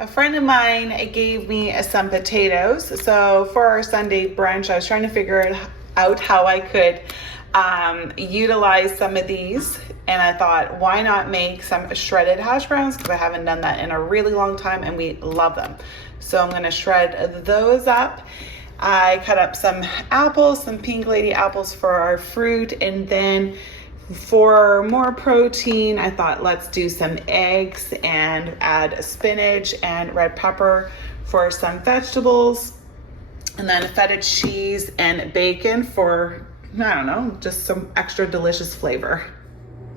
A friend of mine gave me some potatoes. So for our Sunday brunch, I was trying to figure out how I could utilize some of these. And I thought, why not make some shredded hash browns? Because I haven't done that in a really long time and we love them. So I'm gonna shred those up. I cut up some apples, some pink lady apples for our fruit, and then for more protein, I thought let's do some eggs and add spinach and red pepper for some vegetables, and then feta cheese and bacon for, I don't know, just some extra delicious flavor.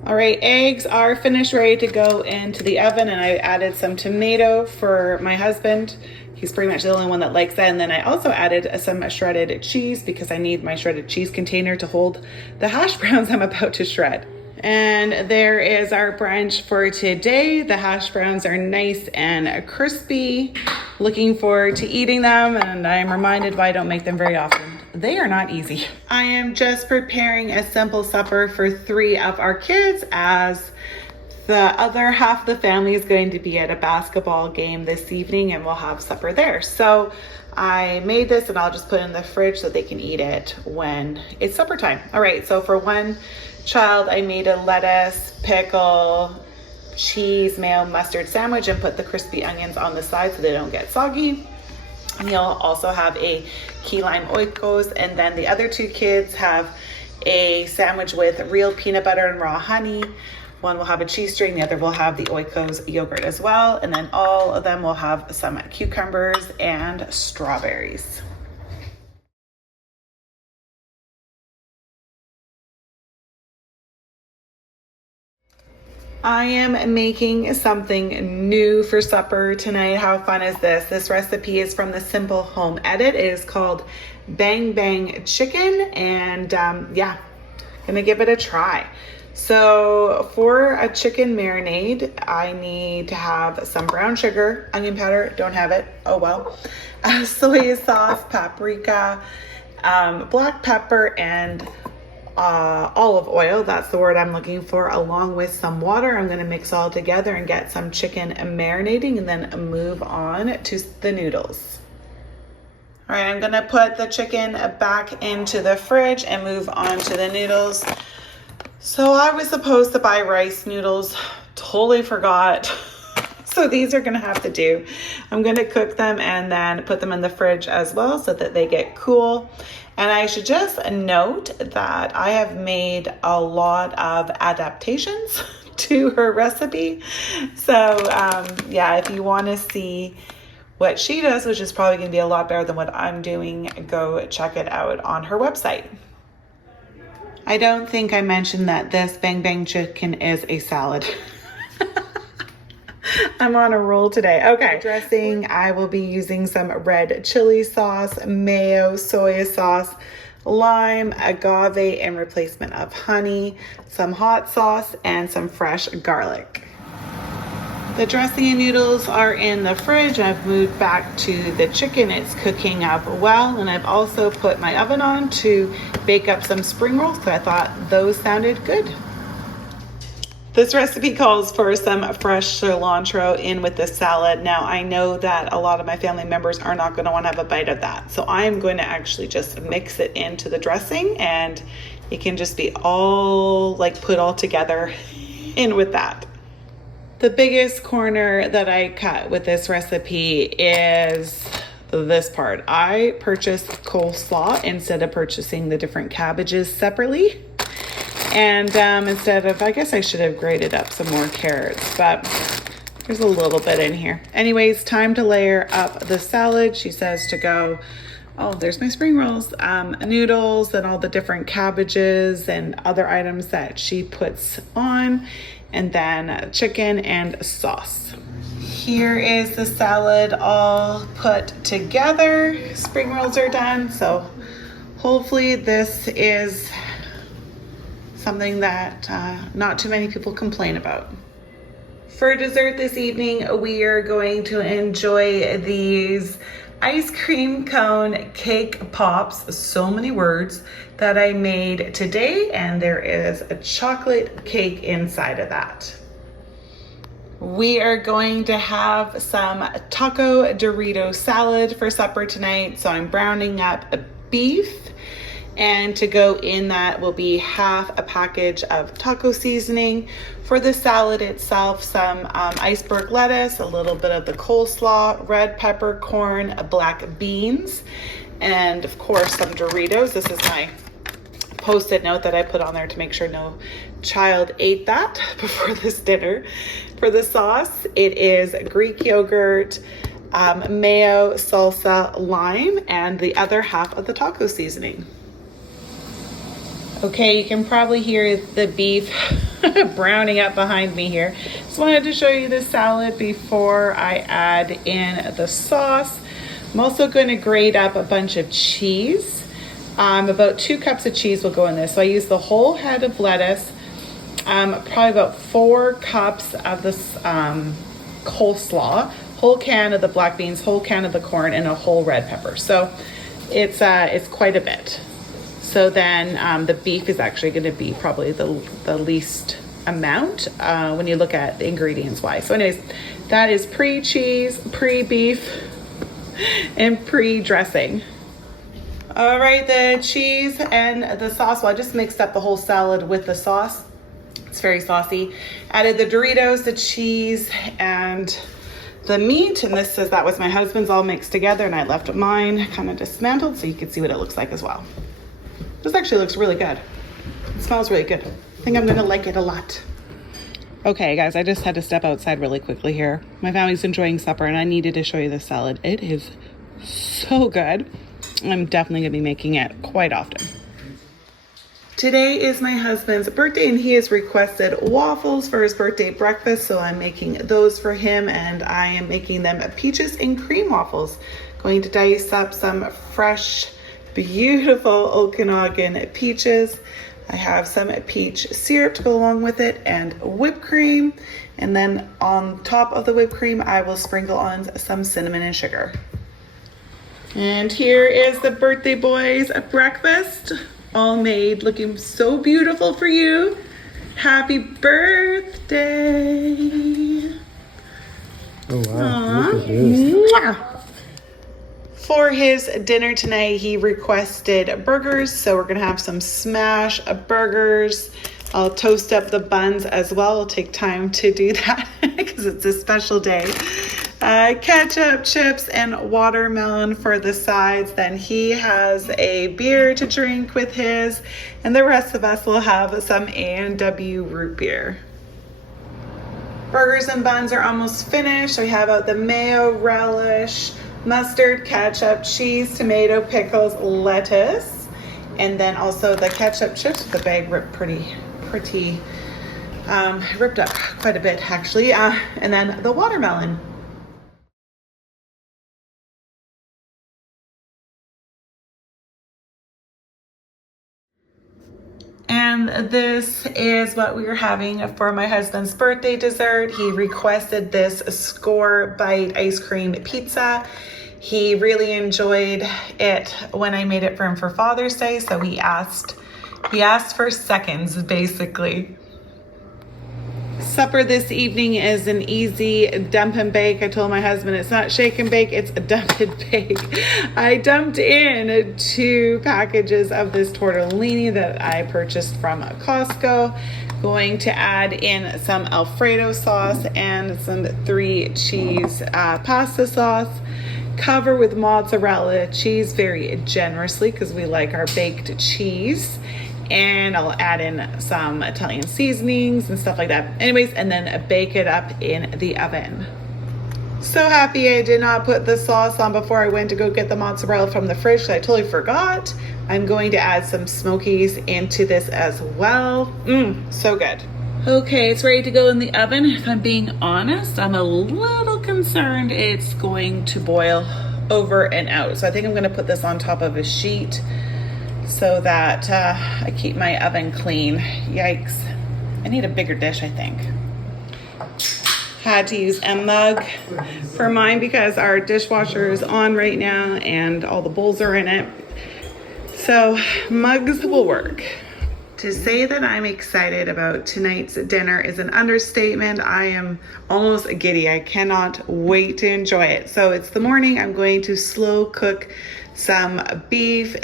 All right, eggs are finished, ready to go into the oven, and I added some tomato for my husband. He's pretty much the only one that likes that. And then I also added some shredded cheese because I need my shredded cheese container to hold the hash browns I'm about to shred. And there is our brunch for today. The hash browns are nice and crispy. Looking forward to eating them, and I'm reminded why I don't make them very often. They are not easy. I am just preparing a simple supper for 3 of our kids, as the other half of the family is going to be at a basketball game this evening and we'll have supper there. So I made this and I'll just put it in the fridge so they can eat it when it's supper time. All right, so for one child, I made a lettuce, pickle, cheese, mayo, mustard sandwich and put the crispy onions on the side so they don't get soggy. And he'll also have a key lime oikos, and then the other 2 kids have a sandwich with real peanut butter and raw honey. One will have a cheese string, the other will have the oikos yogurt as well, and then all of them will have some cucumbers and strawberries. I am making something new for supper tonight. How fun is this? This recipe is from the Simple Home Edit. It is called Bang Bang Chicken, and yeah, gonna give it a try. So for a chicken marinade, I need to have some brown sugar, onion powder, don't have it, oh well, soy sauce, paprika, black pepper, and olive oil. That's the word I'm looking for, along with some water. I'm going to mix all together and get some chicken marinating and then move on to the noodles. All right, I'm going to put the chicken back into the fridge and move on to the noodles. So I was supposed to buy rice noodles, totally forgot. So these are gonna have to do. I'm gonna cook them and then put them in the fridge as well so that they get cool. And I should just note that I have made a lot of adaptations to her recipe. So yeah, if you wanna see what she does, which is probably gonna be a lot better than what I'm doing, go check it out on her website. I don't think I mentioned that this Bang Bang Chicken is a salad. I'm on a roll today. Okay, dressing, I will be using some red chili sauce, mayo, soy sauce, lime, agave in replacement of honey, some hot sauce, and some fresh garlic. The dressing and noodles are in the fridge. I've moved back to the chicken. It's cooking up well, and I've also put my oven on to bake up some spring rolls because I thought those sounded good. This recipe calls for some fresh cilantro in with the salad. Now, I know that a lot of my family members are not going to want to have a bite of that, so I am going to actually just mix it into the dressing, and it can just be all put all together in with that. The biggest corner that I cut with this recipe is this part. I purchased coleslaw instead of purchasing the different cabbages separately. And instead of, I guess I should have grated up some more carrots, but there's a little bit in here. Anyways, time to layer up the salad. She says to go, oh, there's my spring rolls, noodles, and all the different cabbages and other items that she puts on, and then chicken and sauce. Here is the salad all put together. Spring rolls are done, so hopefully this is something that not too many people complain about. For dessert this evening, we are going to enjoy these ice cream cone cake pops, so many words, that I made today, and there is a chocolate cake inside of that. We are going to have some taco Dorito salad for supper tonight. So I'm browning up a beef, and to go in that will be half a package of taco seasoning. For the salad itself, some iceberg lettuce, a little bit of the coleslaw, red pepper, corn, black beans, and of course some Doritos. This is my Post-it note that I put on there to make sure no child ate that before this dinner. For the sauce, it is Greek yogurt, mayo, salsa, lime, and the other half of the taco seasoning. Okay, you can probably hear the beef browning up behind me here. Just wanted to show you the salad before I add in the sauce. I'm also going to grate up a bunch of cheese. About 2 cups of cheese will go in this. So I use the whole head of lettuce, probably about 4 cups of this coleslaw, whole can of the black beans, whole can of the corn, and a whole red pepper. So it's quite a bit. So then the beef is actually going to be probably the least amount when you look at the ingredients wise. So anyways, that is pre-cheese, pre-beef, and pre-dressing. All right, the cheese and the sauce. Well, I just mixed up the whole salad with the sauce. It's very saucy. Added the Doritos, the cheese, and the meat. And this says that was my husband's all mixed together, and I left mine kind of dismantled so you can see what it looks like as well. This actually looks really good. It smells really good. I think I'm gonna like it a lot. Okay, guys, I just had to step outside really quickly here. My family's enjoying supper, and I needed to show you this salad. It is so good. I'm definitely gonna be making it quite often. Today is my husband's birthday, and he has requested waffles for his birthday breakfast, so I'm making those for him, and I am making them peaches and cream waffles. Going to dice up some fresh, beautiful Okanagan peaches. I have some peach syrup to go along with it, and whipped cream, and then on top of the whipped cream I will sprinkle on some cinnamon and sugar. And here is the birthday boy's breakfast, all made, looking so beautiful for you. Happy birthday. Oh wow. Look at this. For his dinner tonight, he requested burgers, so we're gonna have some smash burgers. I'll toast up the buns as well. It'll take time to do that because it's a special day. Ketchup, chips, and watermelon for the sides. Then he has a beer to drink with his, and the rest of us will have some A&W root beer. Burgers and buns are almost finished. So we have out the mayo, relish, mustard, ketchup, cheese, tomato, pickles, lettuce, and then also the ketchup chips. The bag ripped ripped up quite a bit actually, and then the watermelon. And this is what we are having for my husband's birthday dessert. He requested this score bite ice cream pizza. He really enjoyed it when I made it for him for Father's Day, so he asked for seconds basically. Supper this evening is an easy dump and bake. I told my husband it's not shake and bake, it's a dump and bake. I dumped in 2 packages of this tortellini that I purchased from Costco. Going to add in some Alfredo sauce and some 3 cheese pasta sauce. Cover with mozzarella cheese very generously because we like our baked cheese. And I'll add in some Italian seasonings and stuff like that. Anyways, and then bake it up in the oven. So happy I did not put the sauce on before I went to go get the mozzarella from the fridge. I totally forgot. I'm going to add some smokies into this as well. So good. Okay, it's ready to go in the oven. If I'm being honest, I'm a little concerned it's going to boil over and out. So I think I'm going to put this on top of a sheet so that I keep my oven clean. Yikes. I need a bigger dish, I think. Had to use a mug for mine because our dishwasher is on right now and all the bowls are in it. So mugs will work. To say that I'm excited about tonight's dinner is an understatement. I am almost giddy. I cannot wait to enjoy it. So it's the morning. I'm going to slow cook some beef.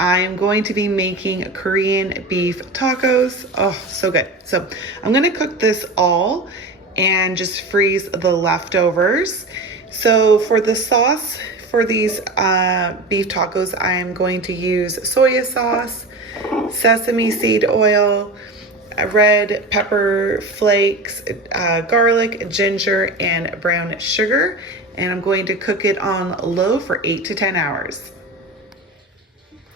I am going to be making Korean beef tacos. Oh, so good. So I'm going to cook this all and just freeze the leftovers. So for the sauce for these beef tacos, I am going to use soya sauce, sesame seed oil, red pepper flakes, garlic, ginger, and brown sugar. And I'm going to cook it on low for 8 to 10 hours.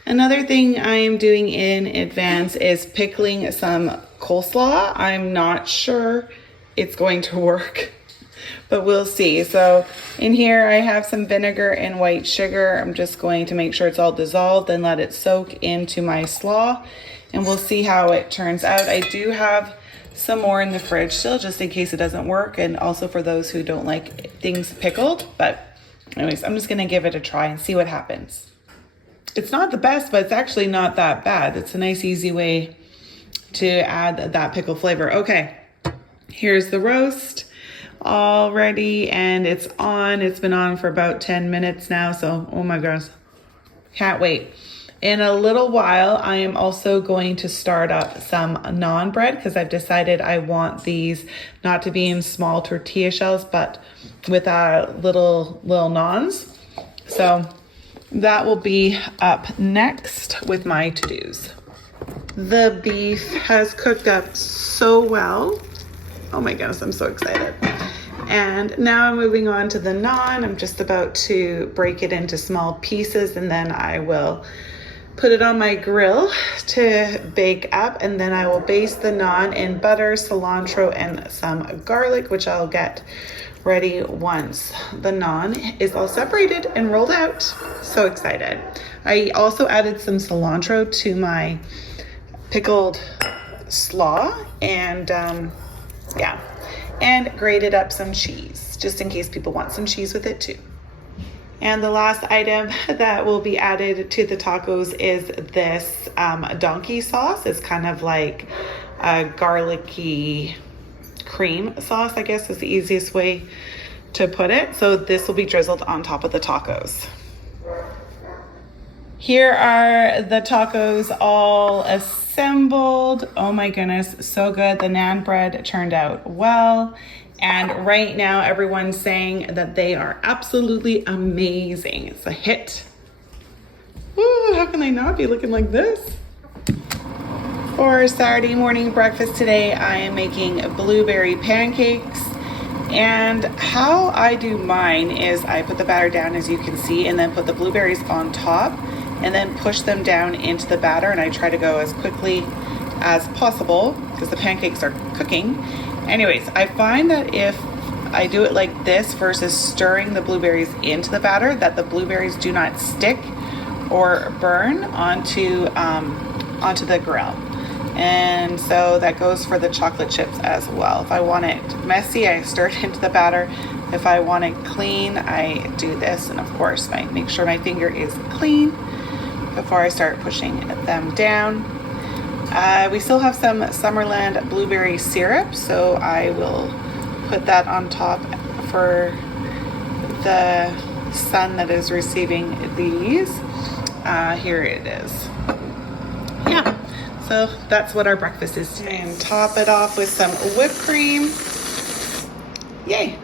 Another thing I'm doing in advance is pickling some coleslaw. I'm not sure it's going to work, but we'll see. So in here I have some vinegar and white sugar. I'm just going to make sure it's all dissolved and let it soak into my slaw, and we'll see how it turns out. I do have some more in the fridge still, just in case it doesn't work, and also for those who don't like things pickled. But anyways, I'm just gonna give it a try and see what happens. It's not the best, but it's actually not that bad. It's a nice, easy way to add that pickle flavor. Okay, here's the roast all ready, and it's on. It's been on for about 10 minutes now, so oh my gosh, can't wait. In a little while, I am also going to start up some naan bread because I've decided I want these not to be in small tortilla shells, but with little naans. So that will be up next with my to-dos. The beef has cooked up so well. Oh my goodness, I'm so excited. And now I'm moving on to the naan. I'm just about to break it into small pieces, and then I will put it on my grill to bake up, and then I will baste the naan in butter, cilantro, and some garlic, which I'll get ready once the naan is all separated and rolled out. So excited. I also added some cilantro to my pickled slaw, and and grated up some cheese, just in case people want some cheese with it too. And the last item that will be added to the tacos is this donkey sauce. It's kind of like a garlicky cream sauce, I guess is the easiest way to put it. So this will be drizzled on top of the tacos. Here are the tacos all assembled. Oh my goodness, so good. The naan bread turned out well. And right now everyone's saying that they are absolutely amazing. It's a hit. Woo, how can they not be looking like this? For Saturday morning breakfast today, I am making blueberry pancakes. And how I do mine is I put the batter down, as you can see, and then put the blueberries on top, and then push them down into the batter. And I try to go as quickly as possible because the pancakes are cooking. Anyways, I find that if I do it like this versus stirring the blueberries into the batter, that the blueberries do not stick or burn onto the grill. And so that goes for the chocolate chips as well. If I want it messy, I stir it into the batter. If I want it clean, I do this. And of course, I make sure my finger is clean before I start pushing them down. We still have some Summerland blueberry syrup, so I will put that on top for the son that is receiving these. Here it is. Yeah, so that's what our breakfast is today. And top it off with some whipped cream. Yay!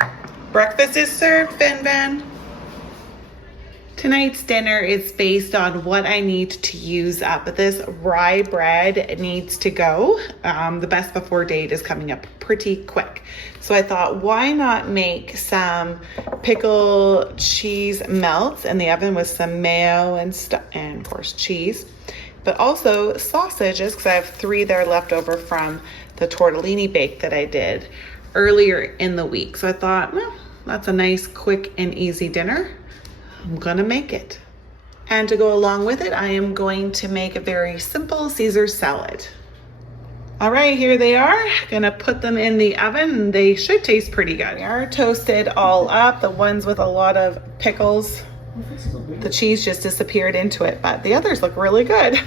Breakfast is served, Ben Ben. Tonight's dinner is based on what I need to use up. This rye bread needs to go. The best before date is coming up pretty quick. So I thought, why not make some pickle cheese melts in the oven with some mayo and of course cheese, but also sausages, because I have 3 there left over from the tortellini bake that I did earlier in the week. So I thought, well, that's a nice, quick, and easy dinner. I'm gonna make it. And to go along with it, I am going to make a very simple Caesar salad. All right, here they are. Gonna put them in the oven. They should taste pretty good. They are toasted all up. The ones with a lot of pickles, the cheese just disappeared into it, but the others look really good.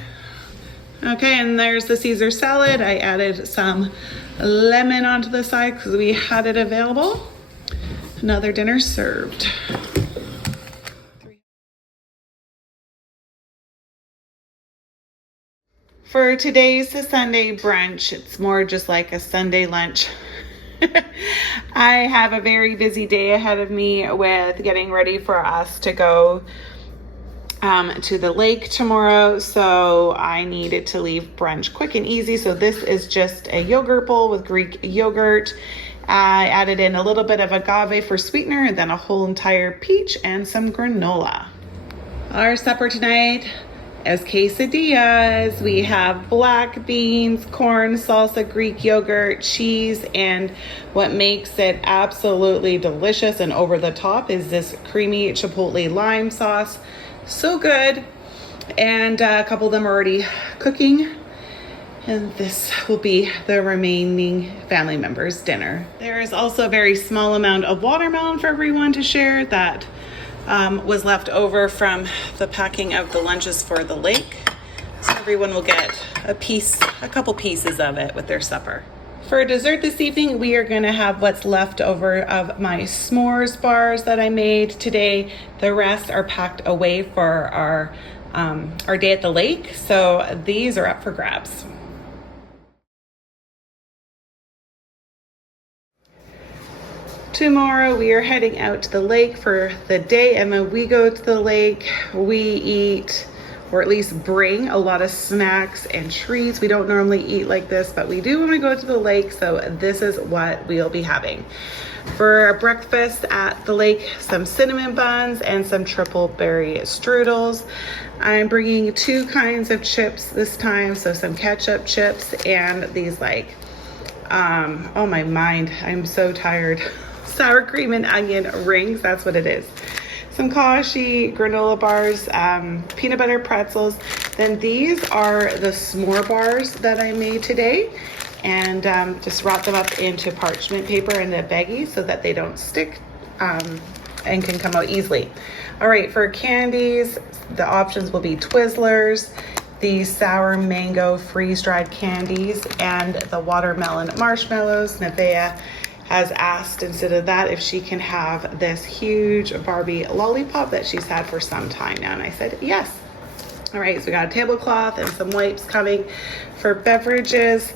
Okay, and there's the Caesar salad. I added some lemon onto the side because we had it available. Another dinner served. For today's Sunday brunch, it's more just like a Sunday lunch. I have a very busy day ahead of me with getting ready for us to go to the lake tomorrow, so I needed to leave brunch quick and easy. So this is just a yogurt bowl with Greek yogurt. I added in a little bit of agave for sweetener, and then a whole entire peach and some granola. Our supper tonight is quesadillas. We have black beans, corn, salsa, Greek yogurt, cheese, and what makes it absolutely delicious and over the top is this creamy chipotle lime sauce. So good. And a couple of them are already cooking, and this will be the remaining family members' dinner. There is also a very small amount of watermelon for everyone to share that was left over from the packing of the lunches for the lake. So everyone will get a couple pieces of it with their supper. For dessert this evening, we are going to have what's left over of my s'mores bars that I made today. The rest are packed away for our day at the lake. So these are up for grabs. Tomorrow we are heading out to the lake for the day, and when we go to the lake, we eat, or at least bring, a lot of snacks and treats. We don't normally eat like this, but we do when we go to the lake, so this is what we'll be having. For breakfast at the lake, some cinnamon buns and some triple berry strudels. I'm bringing 2 kinds of chips this time, so some ketchup chips and these oh my mind, I'm so tired. Sour cream and onion rings, that's what it is. Some kashi granola bars, peanut butter pretzels. Then these are the s'more bars that I made today, and just wrap them up into parchment paper in a baggie so that they don't stick and can come out easily. All right, for candies, the options will be Twizzlers, the sour mango freeze-dried candies, and the watermelon marshmallows. Nevaeh has asked instead of that if she can have this huge Barbie lollipop that she's had for some time now, and I said yes. All right, so we got a tablecloth and some wipes coming. For beverages,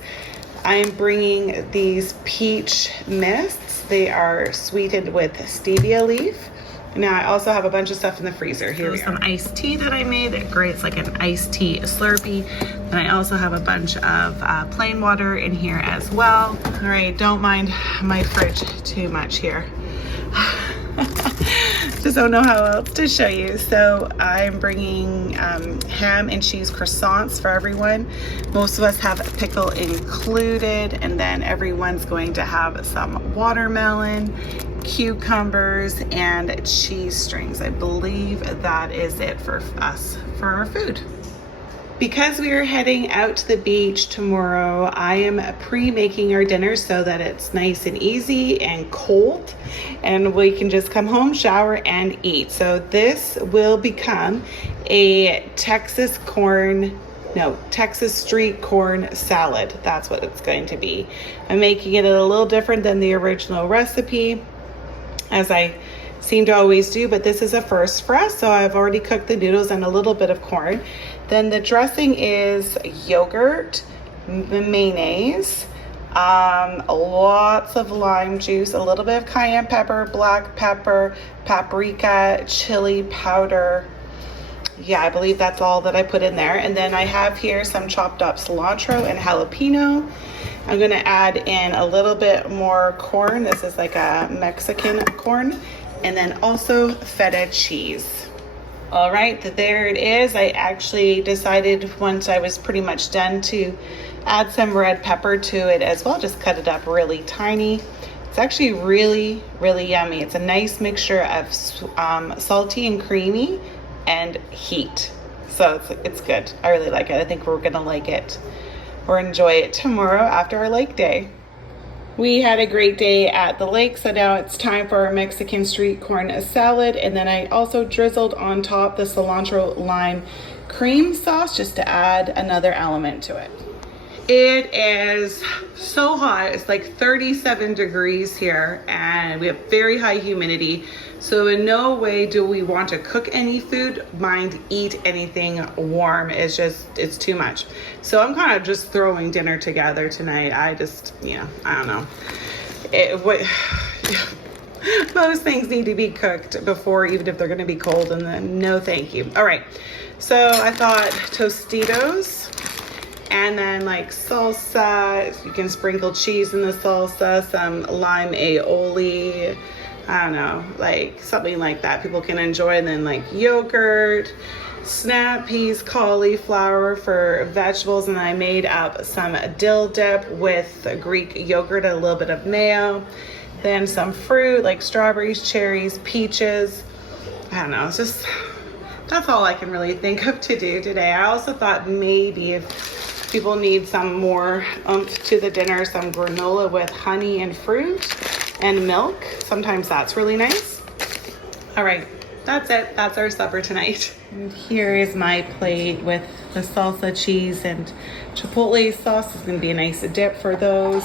I am bringing these peach mists. They are sweetened with stevia leaf. Now I also have a bunch of stuff in the freezer. Here's some iced tea that I made that grates like an iced tea Slurpee. And I also have a bunch of plain water in here as well. All right, don't mind my fridge too much here. Just don't know how else to show you. So I'm bringing ham and cheese croissants for everyone. Most of us have pickle included, and then everyone's going to have some watermelon, cucumbers, and cheese strings. I believe that is it for us for our food. Because we are heading out to the beach tomorrow, I am pre-making our dinner so that it's nice and easy and cold, and we can just come home, shower, and eat. So this will become a Texas street corn salad. That's what it's going to be. I'm making it a little different than the original recipe, as I seem to always do, but this is a first for us. So I've already cooked the noodles and a little bit of corn. Then the dressing is yogurt, mayonnaise, lots of lime juice, a little bit of cayenne pepper, black pepper, paprika, chili powder. Yeah, I believe that's all that I put in there. And then I have here some chopped up cilantro and jalapeno. I'm gonna add in a little bit more corn. This is like a Mexican corn. And then also feta cheese. All right, there it is. I actually decided once I was pretty much done to add some red pepper to it as well. Just cut it up really tiny. It's actually really, really yummy. It's a nice mixture of salty and creamy and heat. So it's good. I really like it. I think we're gonna like it or enjoy it tomorrow after our lake day. We had a great day at the lake, so now it's time for our Mexican street corn salad. And then I also drizzled on top the cilantro lime cream sauce just to add another element to it. It is so hot. It's like 37 degrees here and we have very high humidity. So in no way do we want to cook any food, mind eat anything warm. It's too much. So I'm kind of just throwing dinner together tonight. I don't know. Most things need to be cooked before, even if they're going to be cold, and then no thank you. All right, so I thought Tostitos, and then like salsa. You can sprinkle cheese in the salsa, some lime aioli, I don't know, like something like that people can enjoy. And then like yogurt, snap peas, cauliflower for vegetables. And I made up some dill dip with Greek yogurt, a little bit of mayo. Then some fruit like strawberries, cherries, peaches. I don't know, that's all I can really think of to do today. I also thought maybe if people need some more oomph to the dinner, some granola with honey and fruit and milk. Sometimes that's really nice. All right, that's it. That's our supper tonight. And here is my plate with the salsa, cheese, and chipotle sauce. Is going to be a nice dip for those.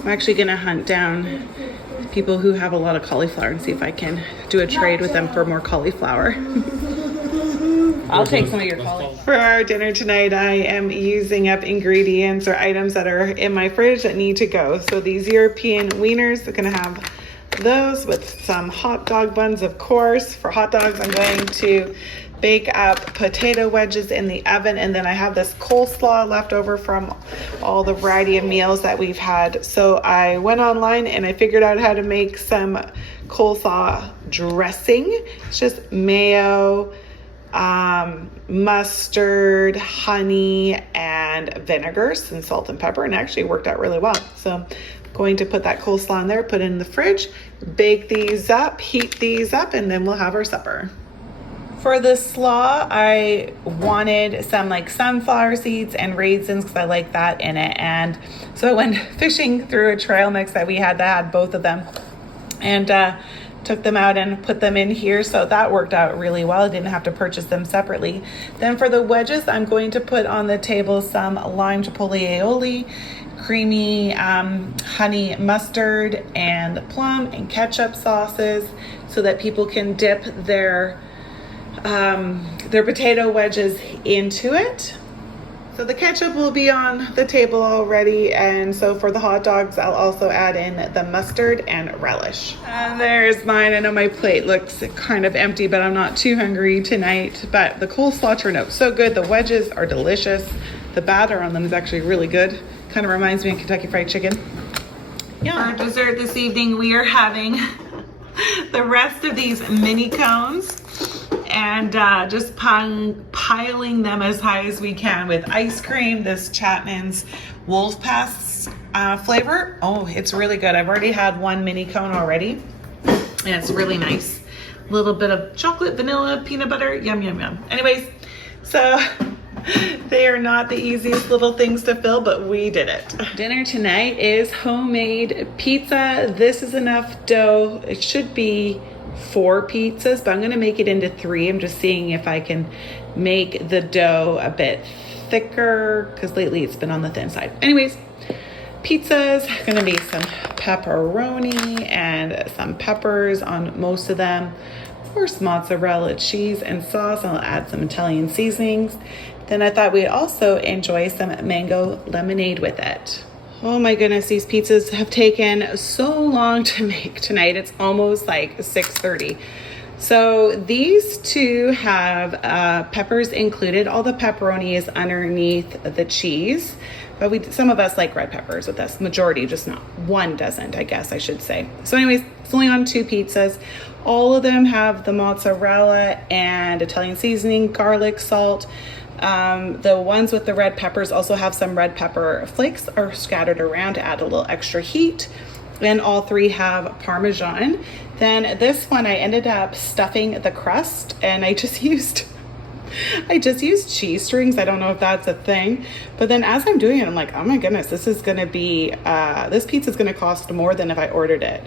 I'm actually going to hunt down people who have a lot of cauliflower and see if I can do a trade with them for more cauliflower. I'll take some of your cauliflower. For our dinner tonight, I am using up ingredients or items that are in my fridge that need to go. So these European wieners, are going to have those with some hot dog buns, of course. For hot dogs, I'm going to bake up potato wedges in the oven, and then I have this coleslaw left over from all the variety of meals that we've had. So I went online and I figured out how to make some coleslaw dressing. It's just mayo, mustard, honey, and vinegars and salt and pepper, and it actually worked out really well. So I'm going to put that coleslaw in there, put it in the fridge, bake these up, heat these up, and then we'll have our supper. For the slaw, I wanted some like sunflower seeds and raisins because I like that in it. And so I went fishing through a trail mix that we had that had both of them, and took them out and put them in here. So that worked out really well. I didn't have to purchase them separately. Then for the wedges, I'm going to put on the table some lime chipotle aioli, creamy honey mustard, and plum and ketchup sauces so that people can dip their potato wedges into it. So the ketchup will be on the table already, and so for the hot dogs, I'll also add in the mustard and relish. And there's mine. I know my plate looks kind of empty, but I'm not too hungry tonight. But the coleslaw turned out so good. The wedges are delicious. The batter on them is actually really good. Kind of reminds me of Kentucky Fried Chicken. Yeah. For dessert this evening, we are having the rest of these mini cones, and just piling them as high as we can with ice cream. This Chapman's Wolf Pass flavor. Oh, it's really good. I've already had one mini cone already, and it's really nice. A little bit of chocolate, vanilla, peanut butter. Yum, yum, yum. Anyways, so they are not the easiest little things to fill, but we did it. Dinner tonight is homemade pizza. This is enough dough. It should be 4 pizzas, but I'm going to make it into 3. I'm just seeing if I can make the dough a bit thicker because lately it's been on the thin side. Anyways, pizzas, going to be some pepperoni and some peppers on most of them. Of course, mozzarella, cheese, and sauce. I'll add some Italian seasonings. Then I thought we'd also enjoy some mango lemonade with it. Oh my goodness, these pizzas have taken so long to make tonight. It's almost like 6:30. So these 2 have peppers included. All the pepperoni is underneath the cheese, but some of us like red peppers with this. Majority, just not. One doesn't, I guess I should say. So anyways, it's only on 2 pizzas. All of them have the mozzarella and Italian seasoning, garlic, salt. The ones with the red peppers also have some red pepper flakes are scattered around to add a little extra heat. And all 3 have Parmesan. Then this one, I ended up stuffing the crust, and I just used cheese strings. I don't know if that's a thing, but then as I'm doing it, I'm like, oh my goodness, this is going to be, this pizza is going to cost more than if I ordered it.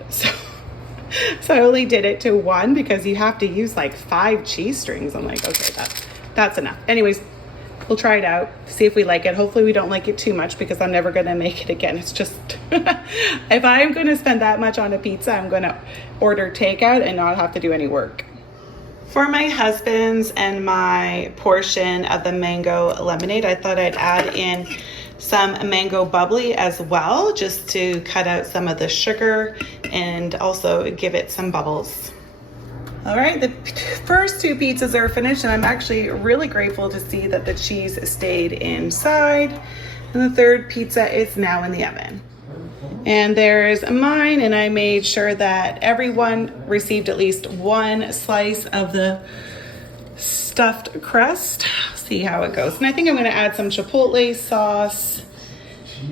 So I only did it to 1 because you have to use like 5 cheese strings. I'm like, okay, that's enough. Anyways, we'll try it out, see if we like it. Hopefully we don't like it too much because I'm never gonna make it again. It's just, if I'm gonna spend that much on a pizza, I'm gonna order takeout and not have to do any work. For my husband's and my portion of the mango lemonade, I thought I'd add in some mango bubbly as well, just to cut out some of the sugar and also give it some bubbles. All right, the first two pizzas are finished, and I'm actually really grateful to see that the cheese stayed inside. And the third pizza is now in the oven. And there's mine, and I made sure that everyone received at least one slice of the stuffed crust. See how it goes. And I think I'm gonna add some chipotle sauce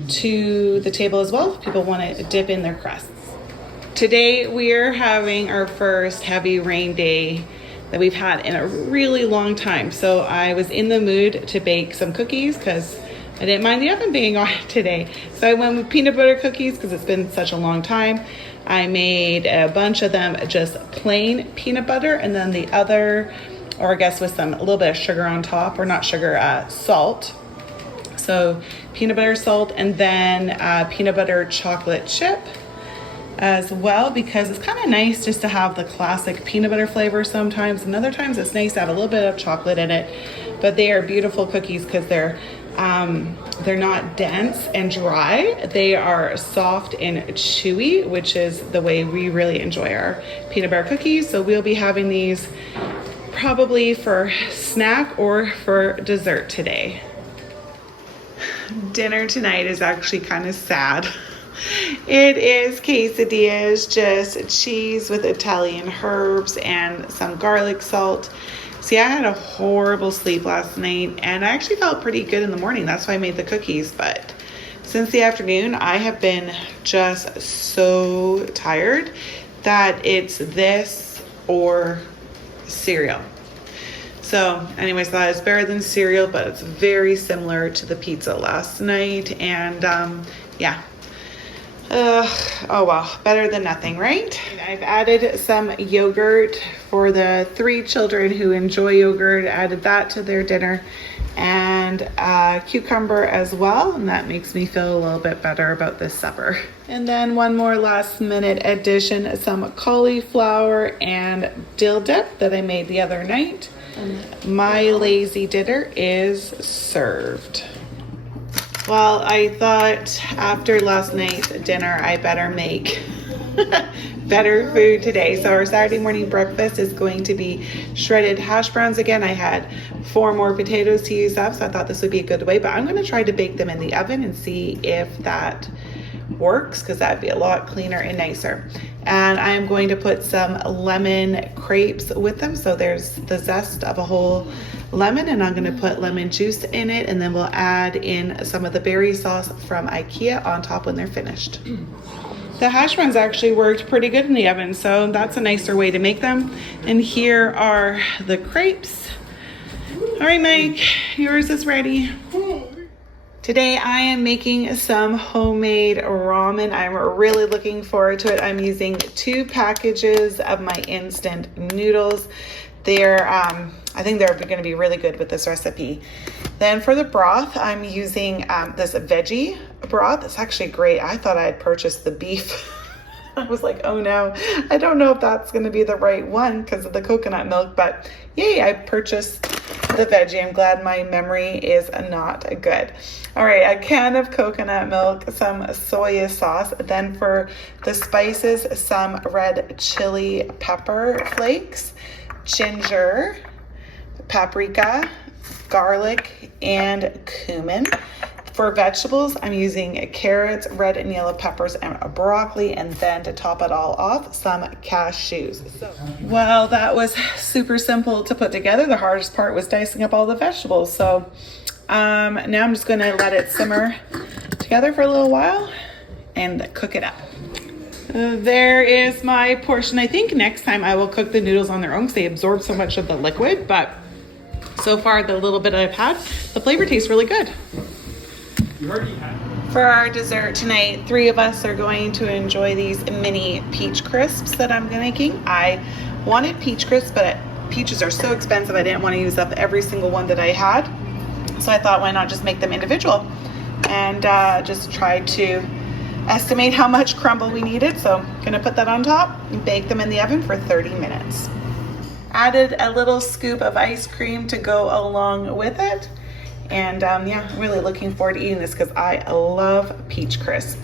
to the table as well if people want to dip in their crusts. Today we're having our first heavy rain day that we've had in a really long time. So I was in the mood to bake some cookies because I didn't mind the oven being on today. So I went with peanut butter cookies because it's been such a long time. I made a bunch of them just plain peanut butter, and then the other, or I guess with a little bit of sugar on top, or not sugar, salt. So peanut butter, salt, and then peanut butter chocolate chip as well, because it's kind of nice just to have the classic peanut butter flavor sometimes, and other times it's nice to have a little bit of chocolate in it. But they are beautiful cookies because they're not dense and dry. They are soft and chewy, which is the way we really enjoy our peanut butter cookies. So we'll be having these probably for snack or for dessert today. Dinner tonight is actually kind of sad. It is quesadillas, just cheese with Italian herbs and some garlic salt. See, I had a horrible sleep last night, and I actually felt pretty good in the morning. That's why I made the cookies. But since the afternoon, I have been just so tired that it's this or cereal. So anyways, that is better than cereal, but it's very similar to the pizza last night. And yeah. Oh well, better than nothing, right? I've added some yogurt for the 3 children who enjoy yogurt. Added that to their dinner, and cucumber as well, and that makes me feel a little bit better about this supper. And then one more last minute addition, some cauliflower and dill dip that I made the other night. My lazy dinner is served. Well, I thought after last night's dinner, I better make better food today. So our Saturday morning breakfast is going to be shredded hash browns again. I had 4 more potatoes to use up, so I thought this would be a good way. But I'm going to try to bake them in the oven and see if that works, because that'd be a lot cleaner and nicer. And I am going to put some lemon crepes with them. So there's the zest of a whole lemon, and I'm going to put lemon juice in it, and then we'll add in some of the berry sauce from IKEA on top when they're finished. The hash browns actually worked pretty good in the oven, so that's a nicer way to make them. And here are the crepes. All right, Mike, yours is ready. Today I am making some homemade ramen. I'm really looking forward to it. I'm using 2 packages of my instant noodles. They're, I think they're going to be really good with this recipe. Then for the broth, I'm using this veggie broth. It's actually great. I thought I had purchased the beef. I was like, oh no, I don't know if that's going to be the right one because of the coconut milk, but yay, I purchased the veggie. I'm glad my memory is not good. All right, a can of coconut milk, some soy sauce. Then for the spices, some red chili pepper flakes, ginger, paprika, garlic, and cumin. For vegetables, I'm using carrots, red and yellow peppers, and broccoli, and then to top it all off, some cashews. Well, that was super simple to put together. The hardest part was dicing up all the vegetables. So now I'm just gonna let it simmer together for a little while and cook it up. There is my portion. I think next time I will cook the noodles on their own because they absorb so much of the liquid, but so far the little bit I've had, the flavor tastes really good. For our dessert tonight, 3 of us are going to enjoy these mini peach crisps that I'm making. I wanted peach crisps, but peaches are so expensive, I didn't want to use up every single one that I had. So I thought, why not just make them individual and just try to estimate how much crumble we needed. So I'm gonna put that on top and bake them in the oven for 30 minutes. Added a little scoop of ice cream to go along with it. And yeah, I'm really looking forward to eating this because I love peach crisp.